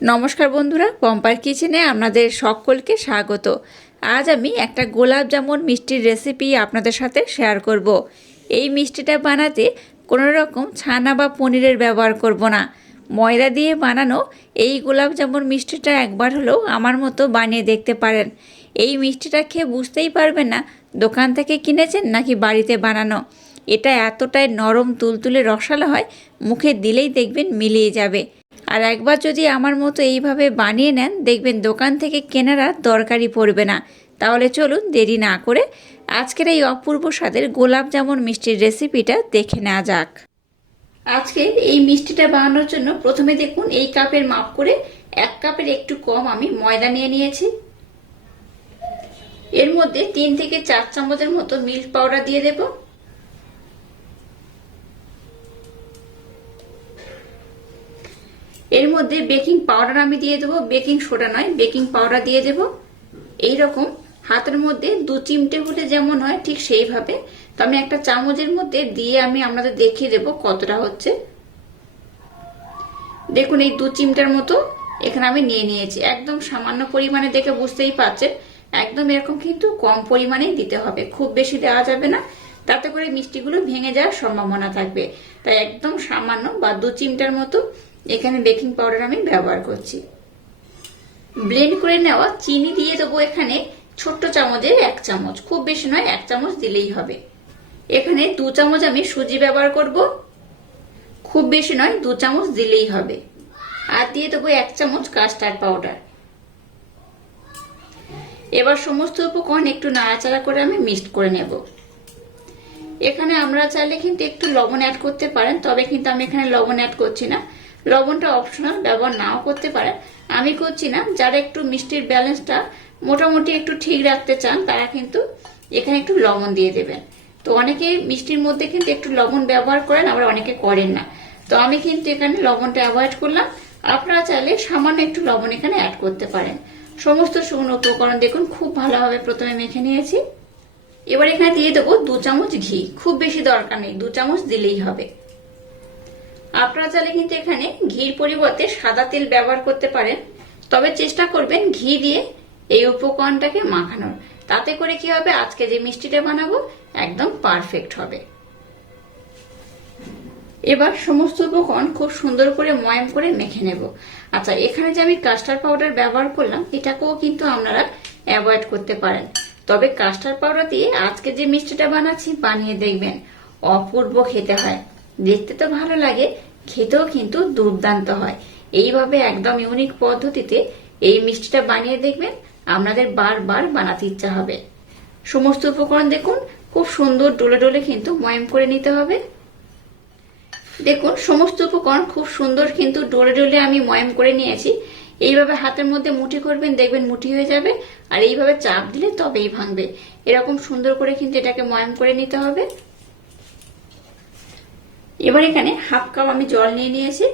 নমস্কার বন্ধুরা, পম্পার কিচেনে আপনাদের সকলকে স্বাগত। আজ আমি একটা গোলাপ জামুন মিষ্টির রেসিপি আপনাদের সাথে শেয়ার করব। এই মিষ্টিটা বানাতে কোনো রকম ছানা বা পনিরের ব্যবহার করব না। ময়দা দিয়ে বানানো এই গোলাপ জামুন মিষ্টিটা একবার হলেও আমার মতো বানিয়ে দেখতে পারেন। এই মিষ্টিটা খেয়ে বুঝতেই পারবেন না, দোকান থেকে কিনেছেন নাকি বাড়িতে বানানো। এটা এতটাই নরম, তুলতুলে রসালো হয়, মুখে দিলেই দেখবেন মিলিয়ে যাবে। আর একবার যদি আমার মতো এইভাবে বানিয়ে নেন, দেখবেন দোকান থেকে কেনার আর দরকারই পড়বে না। তাহলে চলুন দেরি না করে আজকের এই অপূর্ব স্বাদের গোলাপ জামুন মিষ্টির রেসিপিটা দেখে নেওয়া যাক। আজকে এই মিষ্টিটা বানানোর জন্য প্রথমে দেখুন এই কাপের মাপ করে এক কাপের একটু কম আমি ময়দা নিয়ে নিয়েছি। এর মধ্যে তিন থেকে চার চামচের মতো মিল্ক পাউডার দিয়ে দেবো। এর মধ্যে বেকিং পাউডার আমি দিয়ে দেবো। বেকিং সোডা নয়, বেকিং পাউডার দিয়ে দেবো। এই রকম হাতের মধ্যে দু চিমটে হলে যেমন হয় ঠিক সেইভাবে। তো আমি একটা চামচের মধ্যে দিয়ে আমি আপনাদের দেখিয়ে দেবো কতটা হচ্ছে। দেখুন এই দু চিমটার মতো এখানে আমি নিয়ে নিয়েছি। একদম সামান্য পরিমাণে দেখে বুঝতেই পারছেন। একদম এরকম কিন্তু কম পরিমাণেই দিতে হবে। খুব বেশি দেওয়া যাবে না। তাতে করে মিষ্টিগুলো ভেঙে যাওয়ার সম্ভাবনা থাকবে। তাই একদম সামান্য বা দু চিমটার মতো এখানে বেকিং পাউডার আমি ব্যবহার করছি। ব্লেন্ড করে নেওয়া চিনি দিয়ে দেবো এখানে ছোট্ট চামচের এক চামচ, খুব বেশি নয়, এক চামচ দিলেই হবে। এখানে দু চামচ আমি সুজি ব্যবহার করব, খুব বেশি নয়, দু চামচ দিলেই হবে। আর দিয়ে দেবো এক চামচ কাস্টার্ড পাউডার। এবার সমস্ত উপকরণ একটু নাড়াচাড়া করে আমি মিক্সড করে নেব। এখানে আমরা চাইলে কিন্তু একটু লবণ অ্যাড করতে পারেন, তবে কিন্তু আমি এখানে লবণ অ্যাড করছি না। লবণটা অপশনাল ব্যবহার নাও করতে পারেন আমি করছি না, যারা একটু মিষ্টির ব্যালেন্সটা মোটামুটি একটু ঠিক রাখতে চান, তারা কিন্তু এখানে একটু লবণ দিয়ে দেবেন। তো অনেকে মিষ্টির মধ্যে কিন্তু একটু লবণ ব্যবহার করেন, আবার অনেকে করেন না। তো আমি কিন্তু এখানে লবণটা অ্যাভয়েড করলাম। আপনারা চাইলে সামান্য একটু লবণ এখানে অ্যাড করতে পারেন। সমস্ত শুকনো উপকরণ দেখুন, খুব ভালোভাবে প্রথমে মেখে নিয়েছি। এবার এখানে দিয়ে দেবো দু চামচ ঘি। খুব বেশি দরকার নেই, দু চামচ দিলেই হবে। আপনারা চাইলে কিন্তু এখানে ঘির পরিবর্তে সাদা তেল ব্যবহার করতে পারেন। তবে চেষ্টা করবেন ঘি দিয়ে এই উপকরণটাকে মাখানোর। তাতে করে কি হবে? আজকে যে মিষ্টিটা বানাবো, একদম পারফেক্ট হবে। এবার সমস্ত উপকরণ খুব সুন্দর করে ময়াম করে মেখে নেব। আচ্ছা এখানে যে আমি কাস্টার্ড পাউডার ব্যবহার করলাম, এটাকেও কিন্তু আপনারা অ্যাভয়েড করতে পারেন। তবে কাস্টার্ড পাউডার দিয়ে আজকে যে মিষ্টিটা বানাচ্ছি, বানিয়ে দেখবেন। অপূর্ব খেতে হয়। দেখতে তো ভালো লাগে, খেতেও কিন্তু দুর্দান্ত হয়। এইভাবে একদম ইউনিক পদ্ধতিতে এই মিষ্টিটা বানিয়ে দেখবেন, আপনাদের বারবার বানাতে ইচ্ছা হবে। সমস্ত উপকরণ দেখুন, খুব সুন্দর ডোলে ডোলে কিন্তু ময়ম করে নিতে হবে। দেখুন, সমস্ত উপকরণ খুব সুন্দর কিন্তু ডোলে ডোলে আমি ময়ম করে নিয়েছি। এইভাবে হাতের মধ্যে মুঠি করবেন, দেখবেন মুঠি হয়ে যাবে। আর এইভাবে চাপ দিলে তবেই ভাঙবে। এরকম সুন্দর করে কিন্তু এটাকে ময়ম করে নিতে হবে। এবার এখানে হাফ কাপ আমি জল নিয়ে নিয়েছি।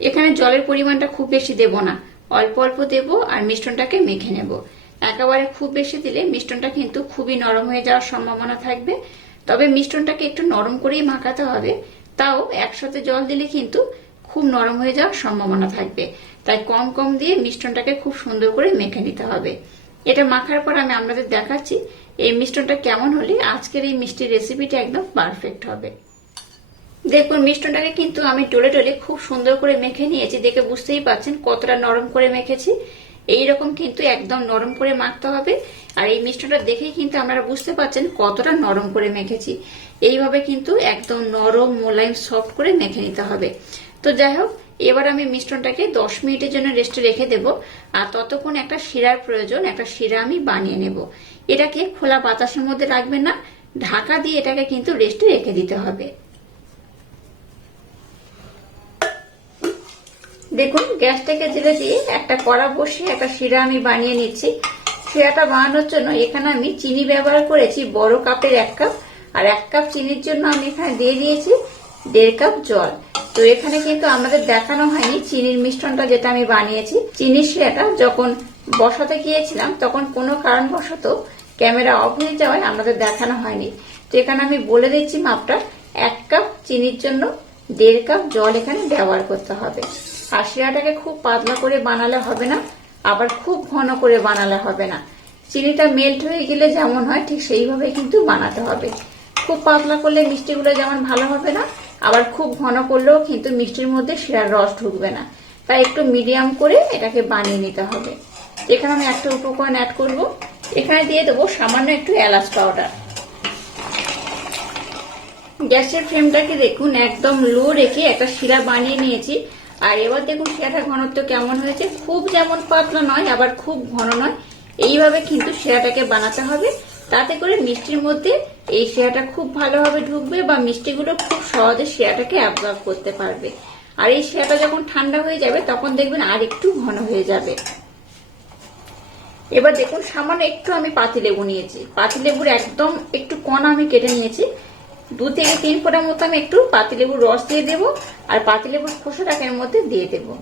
এখানে জলের পরিমাণটা খুব বেশি দেব না। অল্প অল্প দেব আর মিষ্টনটাকে মেখে নেব। একেবারে খুব বেশি দিলে মিষ্টনটা কিন্তু খুবই নরম হয়ে যাওয়ার সম্ভাবনা থাকবে। তবে মিষ্টনটাকে একটু নরম করেই মাখাতে হবে। তাও একসাথে জল দিলে কিন্তু খুব নরম হয়ে যাওয়ার সম্ভাবনা থাকবে। তাই কম কম দিয়ে মিষ্টনটাকে খুব সুন্দর করে মেখে নিতে হবে। এটা মাখার পর আমি আপনাদের দেখাচ্ছি এই মিষ্টনটা কেমন হলে আজকের এই মিষ্টির রেসিপিটা একদম পারফেক্ট হবে। দেখুন, মিষ্টনটাকে কিন্তু আমি টলে টলে খুব সুন্দর করে মেখে নিয়েছি। দেখে বুঝতেই পাচ্ছেন কতটা নরম করে মেখেছি। এই রকম কিন্তু একদম নরম করে মাখতে হবে। আর এই মিষ্টনটা দেখেই কিন্তু আপনারা বুঝতে পাচ্ছেন কতটা নরম করে মেখেছি। এইভাবে কিন্তু একদম নরম, মোলায়েম সফট করে মেখে নিতে হবে। তো যাই হোক এবার আমি মিশ্রণটাকে দশ মিনিটের জন্য রেস্টে রেখে দেব। আর ততক্ষণ একটা শিরার প্রয়োজন, একটা শিরা আমি বানিয়ে নেব। এটাকে খোলা বাতাসের মধ্যে রাখবেন না, ঢাকা দিয়ে এটাকে কিন্তু রেস্টে রেখে দিতে হবে। দেখুন, গ্যাসটাকে জেলে দিয়ে একটা কড়া বসিয়ে একটা শিরা আমি বানিয়ে নিচ্ছি। শিরাটা বানানোর জন্য এখানে আমি চিনি ব্যবহার করেছি, বড় কাপের এক কাপ। আর এক কাপ চিনির জন্য আমি এখানে দিয়ে দিয়েছি দেড় কাপ জল। তো এখানে কিন্তু আমাদের দেখানো হয়নি চিনির মিশ্রণটা যেটা আমি বানিয়েছি। চিনির শিরাটা যখন বসাতে গিয়েছিলাম, তখন কোনো কারণবশত ক্যামেরা অফ হয়ে যাওয়ায় আমাদের দেখানো হয়নি। তো এখানে আমি বলে দিচ্ছি মাপটা, এক কাপ চিনির জন্য দেড় কাপ জল এখানে ব্যবহার করতে হবে। আর শিরাটাকে খুব পাতলা করে বানালে হবে না, আবার খুব ঘন করে বানালে হবে না। চিনিটা মেল্ট হয়ে গেলে যেমন হয় ঠিক সেইভাবে কিন্তু বানাতে হবে। খুব পাতলা করলে মিষ্টিগুলো যেমন ভালো হবে না আবার খুব ঘন করলেও কিন্তু মিষ্টির মধ্যে শিরার রস ঢুকবে না। তাই একটু মিডিয়াম করে এটাকে বানিয়ে নিতে হবে। এখানে আমি একটা উপকরণ অ্যাড করব। এখানে দিয়ে দেবো সামান্য একটু এলাচ পাউডার গ্যাসের ফ্লেমটাকে দেখুন, একদম লো রেখে একটা শিরা বানিয়ে নিয়েছি। আর এবার দেখুন শিরাটা ঘনত্ব কেমন হয়েছে। খুব যেমন পাতলা নয়, আবার খুব ঘন নয়। এইভাবে কিন্তু শিরাটাকে বানাতে হবে। তাতে করে মিষ্টির মধ্যে এই শিরাটা খুব ভালোভাবে ঢুকবে বা মিষ্টিগুলো খুব সহজে শিরাটাকে অ্যাবজর্ব করতে পারবে। আর এই শিরাটা যখন ঠান্ডা হয়ে যাবে, তখন দেখবেন আর একটু ঘন হয়ে যাবে। এবার দেখুন, সামান্য একটু আমি পাতিলেবু নিয়েছি। পাতিলেবুর একদম একটু কণা আমি কেটে নিয়েছি। দু থেকে তিন ফোঁটার মতো আমি একটু পাতিলেবুর রস দিয়ে দেব আর পাতিলেবুর খোসাটাকে এর মধ্যে দিয়ে দেব।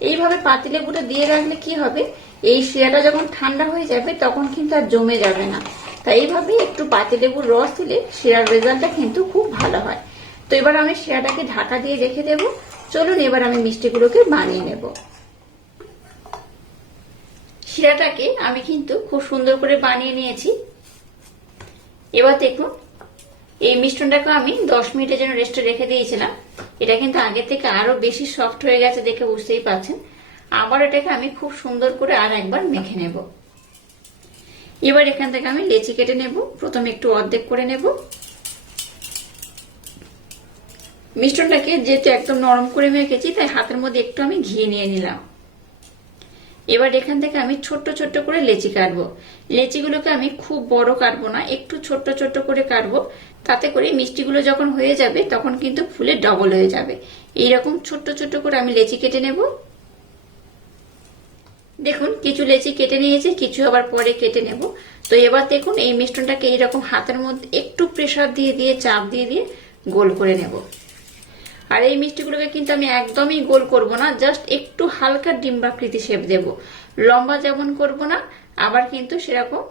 এইভাবে পাতিলেবুটা দিয়ে রাখলে কি হবে? এই শিরাটা যখন ঠান্ডা হয়ে যাবে, তখন কিন্তু আর জমে যাবে না। তাই এইভাবে একটু পাতিলেবুর রস দিলে শিরার রেজাল্টটা কিন্তু খুব ভালো হয়। তো এবার আমি শিরাটাকে ঢাকা দিয়ে রেখে দেব। চলুন এবার আমি মিষ্টিগুলোকে বানিয়ে নেব। শিরাটাকে আমি কিন্তু খুব সুন্দর করে বানিয়ে নিয়েছি। এবার দেখুন, এই মিষ্টনটাকে আমি দশ মিনিটের জন্য রেস্টে রেখে দিয়েছিলাম। এটা কিন্তু আগে থেকে আরও বেশি সফট হয়ে গেছে দেখে বুঝতেই পারছেন। আবার এটাকে আমি খুব সুন্দর করে আর একবার মেখে নেব। এবার এখান থেকে আমি লেচি কেটে নেব। প্রথমে একটু অর্ধেক করে নেব। মিষ্টনটাকে যেহেতু একদম নরম করে মেখেছি, তাই হাতের মধ্যে একটু আমি ঘি নিয়ে নিলাম। এবার এখান থেকে আমি ছোট্ট ছোট্ট করে লেচি কাটবো। লেচিগুলোকে আমি খুব বড় কাটবো না, একটু ছোট্ট ছোট্ট করে কাটবো। তাতে করে মিষ্টিগুলো যখন হয়ে যাবে, তখন কিন্তু ফুলে ডবল হয়ে যাবে। এইরকম ছোট্ট ছোট্ট করে আমি লেচি কেটে নেব। দেখুন, কিছু লেচি কেটে নিয়েছি, কিছু আবার পরে কেটে নেব। তো এবার দেখুন, এই মিষ্টনটাকে এইরকম হাতের মধ্যে একটু প্রেশার দিয়ে দিয়ে, চাপ দিয়ে দিয়ে গোল করে নেব। আর এই মিষ্টিগুলোকে কিন্তু আমি একদমই গোল করব না জাস্ট একটু হালকা ডিম্বাকৃতি শেপ দেব। লম্বা যেমন করব না, আবার কিন্তু সেরকম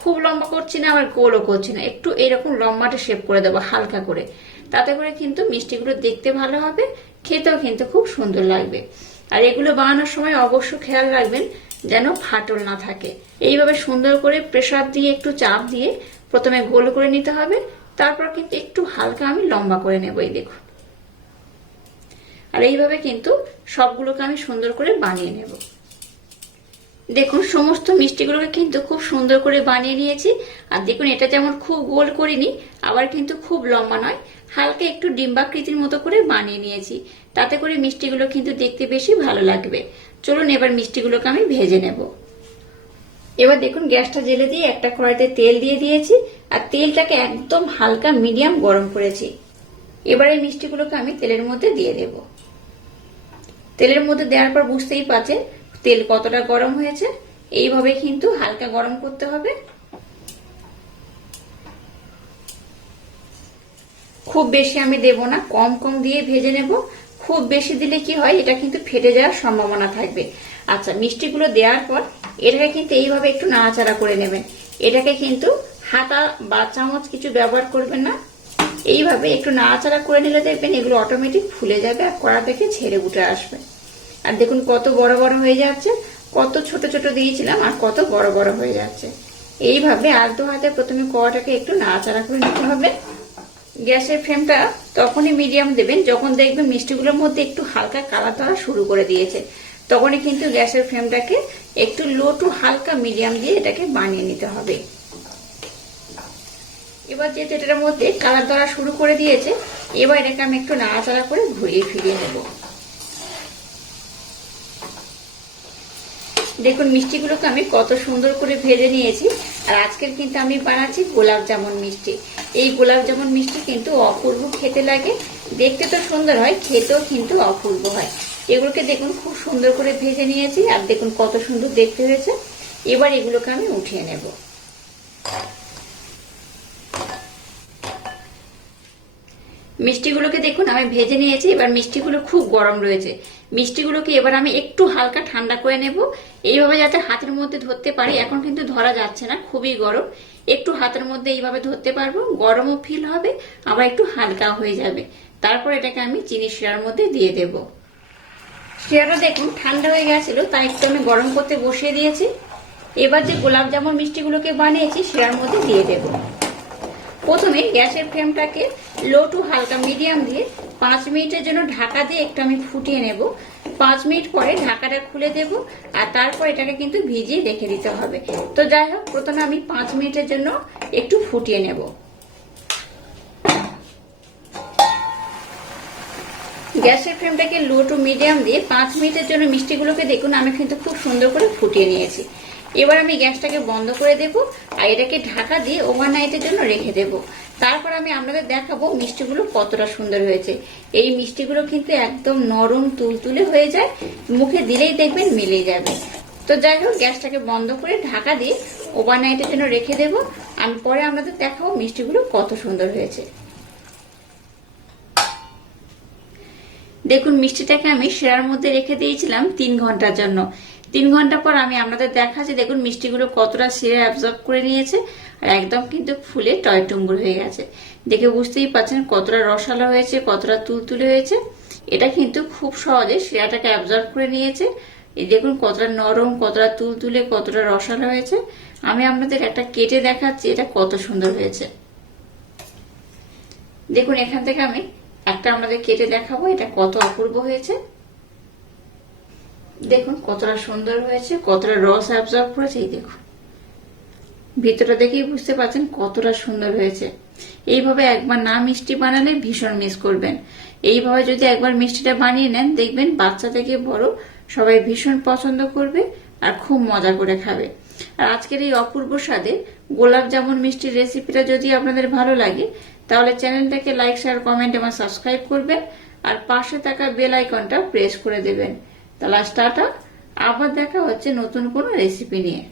খুব লম্বা করছি না, আবার গোলও করছি না। একটু এরকম লম্বাটা শেপ করে দেবো, হালকা করে। তাতে করে কিন্তু মিষ্টিগুলো দেখতে ভালো হবে, খেতেও কিন্তু খুব সুন্দর লাগবে। আর এগুলো বানানোর সময় অবশ্য খেয়াল রাখবেন যেন ফাটল না থাকে। এইভাবে সুন্দর করে প্রেসার দিয়ে একটু চাপ দিয়ে প্রথমে গোল করে নিতে হবে, তারপর কিন্তু একটু হালকা আমি লম্বা করে নেব এই দেখুন। আর এইভাবে কিন্তু সবগুলোকে আমি সুন্দর করে বানিয়ে নেব। দেখুন, সমস্ত মিষ্টিগুলোকে কিন্তু খুব সুন্দর করে বানিয়ে নিয়েছি। আর দেখুন, এটা যেমন খুব গোল করিনি, আবার কিন্তু খুব লম্বা নয়। হালকা একটু ডিম্বাকৃতির মতো করে বানিয়ে নিয়েছি। তাতে করে মিষ্টিগুলো কিন্তু দেখতে বেশি ভালো লাগবে। চলুন এবার মিষ্টিগুলোকে আমি ভেজে নেব। এবার দেখুন, গ্যাসটা জেলে দিয়ে একটা কড়াইতে তেল দিয়ে দিয়েছি আর তেলটাকে একদম হালকা মিডিয়াম গরম করেছি। এবার এই মিষ্টিগুলোকে আমি তেলের মধ্যে দিয়ে দেব। তেলের মধ্যে দেওয়ার পর বুঝতেই পারছেন তেল কতটা গরম হয়েছে। এইভাবে কিন্তু হালকা গরম করতে হবে। খুব বেশি আমি দেব না, কম কম দিয়ে ভেজে নেব। খুব বেশি দিলে কি হয়, এটা কিন্তু ফেটে যাওয়ার সম্ভাবনা থাকবে। আচ্ছা মিষ্টিগুলো দেওয়ার পর এটাকে কিন্তু এইভাবে একটু নাড়াচাড়া করে নেবেন। এটাকে কিন্তু হাতা বা চামচ কিছু ব্যবহার করবেন না। এইভাবে একটু নাড়াচাড়া করে নিলে দেখবেন এগুলো অটোমেটিক ফুলে যাবে আর কড়া থেকে ছেড়ে উঠে আসবে। আর দেখুন কত বড় বড় হয়ে যাচ্ছে, কত ছোট ছোট দিয়েছিলাম আর কত বড় বড় হয়ে যাচ্ছে। এইভাবে আর দু হাতে প্রথমে কড়াটাকে একটু নাড়াচাড়া করে নিতে হবে। গ্যাসের ফ্লেমটা তখনই মিডিয়াম দেবেন, যখন দেখবেন মিষ্টিগুলোর মধ্যে একটু হালকা কালার ধরা শুরু করে দিয়েছে। তখনই কিন্তু গ্যাসের ফ্লেমটাকে একটু লো টু হালকা মিডিয়াম দিয়ে এটাকে বানিয়ে নিতে হবে। এবার যেহেতু এটার মধ্যে কালার ধরা শুরু করে দিয়েছে, এবার এটাকে আমি একটু নাড়াচাড়া করে ঘুরিয়ে ফিরিয়ে নেব। দেখুন, মিষ্টিগুলোকে আমি কত সুন্দর করে ভেজে নিয়েছি, আর আজকের কিন্তু আমি বানাচ্ছি গোলাপ জামুন মিষ্টি। এই গোলাপ জামুন মিষ্টি, কিন্তু অপূর্ব খেতে লাগে। দেখতে তো সুন্দর হয়, খেতেও কিন্তু অপূর্ব হয়। এগুলোকে দেখুন, খুব সুন্দর করে ভেজে নিয়েছি, আর দেখুন কত সুন্দর দেখতে হয়েছে। এবার এগুলোকে আমি উঠিয়ে নেব। মিষ্টিগুলোকে দেখুন, আমি ভেজে নিয়েছি, এবার মিষ্টিগুলো খুব গরম রয়েছে। মিষ্টিগুলোকে এবার আমি একটু হালকা ঠান্ডা করে নেব। এইভাবে যাতে হাতের মধ্যে ধরতে পারি, এখন কিন্তু ধরা যাচ্ছে না, খুবই গরম। একটু হাতের মধ্যে এইভাবে ধরতে পারব, গরমও ফিল হবে, আবার একটু হালকা হয়ে যাবে। তারপর এটাকে আমি চিনি শিরার মধ্যে দিয়ে দেব। শিরাটা দেখুন ঠান্ডা হয়ে গেছিল, তাই একটু আমি গরম করতে বসিয়ে দিয়েছি। এবার যে গোলাপ জামুন মিষ্টিগুলোকে বানিয়েছি, শিরার মধ্যে দিয়ে দেব। প্রথমে গ্যাসের ফ্লেমটাকে লো টু হালকা মিডিয়াম দিয়ে পাঁচ মিনিটের জন্য ঢাকা দিয়ে একটু আমি ফুটিয়ে নেব। পাঁচ মিনিট পরে ঢাকাটা খুলে দেব আর তারপর এটাকে কিন্তু ভিজিয়ে রেখে দিতে হবে। তো যাই হোক, প্রথমে আমি পাঁচ মিনিটের জন্য একটু ফুটিয়ে নেব। গ্যাসের ফ্লেমটাকে লো টু মিডিয়াম দিয়ে পাঁচ মিনিটের জন্য মিষ্টিগুলোকে দেখুন, আমি কিন্তু খুব সুন্দর করে ফুটিয়ে নিয়েছি। এবার আমি গ্যাসটাকে বন্ধ করে দেব আর এটাকে ঢাকা দিয়ে ওভারনাইটের জন্য রেখে দেব। তারপর আমি আপনাদের দেখাবো মিষ্টিগুলো কতটা সুন্দর হয়েছে। এই মিষ্টিগুলো কিন্তু একদম নরম তুলতুলে হয়ে যায়, মুখে দিলেই দেখবেন মিলে যাবে। তো যাই হোক, গ্যাসটাকে বন্ধ করে ঢাকা দিয়ে ওভারনাইটের জন্য রেখে দেব। আমি পরে আপনাদের দেখাবো মিষ্টিগুলো কত সুন্দর হয়েছে। দেখুন, মিষ্টিটাকে আমি শিরার মধ্যে রেখে দিয়েছিলাম তিন ঘণ্টার জন্য। তিন ঘণ্টা পর আমি আপনাদের দেখাচ্ছি, দেখুন মিষ্টিগুলো কতটা শিরা অ্যাবজর্ব করে নিয়েছে, আর একদম কিন্তু ফুলে টয় টয়টুম্বুর হয়ে গেছে। দেখে বুঝতেই পারছেন কতটা রসালো হয়েছে, কতটা তুলতুলে হয়েছে। এটা কিন্তু খুব সহজে শিরাটাকে অ্যাবজর্ব করে নিয়েছে। এই দেখুন কতটা নরম, কতটা তুলতুলে, কতটা রসালো হয়েছে। আমি আপনাদের একটা কেটে দেখাচ্ছি, এটা কত সুন্দর হয়েছে। দেখুন এখান থেকে আমি একটা আমাদের কেটে দেখাবো, এটা কত অপূর্ব হয়েছে। দেখুন, কতটা সুন্দর হয়েছে, কতটা রস অ্যাবজর্ব করেছে, এই দেখুন। ভিতরটা দেখেই বুঝতে পারছেন কতটা সুন্দর হয়েছে। এইভাবে একবার না মিষ্টি বানালে ভীষণ মিস করবেন। এইভাবে যদি একবার মিষ্টিটা বানিয়ে নেন, দেখবেন বাচ্চা থেকে বড় সবাই ভীষণ পছন্দ করবে আর খুব মজা করে খাবে। আর আজকের এই অপূর্ব স্বাদে গোলাপ জামুন মিষ্টির রেসিপিটা যদি আপনাদের ভালো লাগে, তাহলে চ্যানেলটাকে লাইক শেয়ার কমেন্ট এবং সাবস্ক্রাইব করবেন। আর পাশে থাকা বেল আইকনটা প্রেস করে দেবেন। তাহলে টাটা আবার দেখা হচ্ছে নতুন কোনো রেসিপি নিয়ে।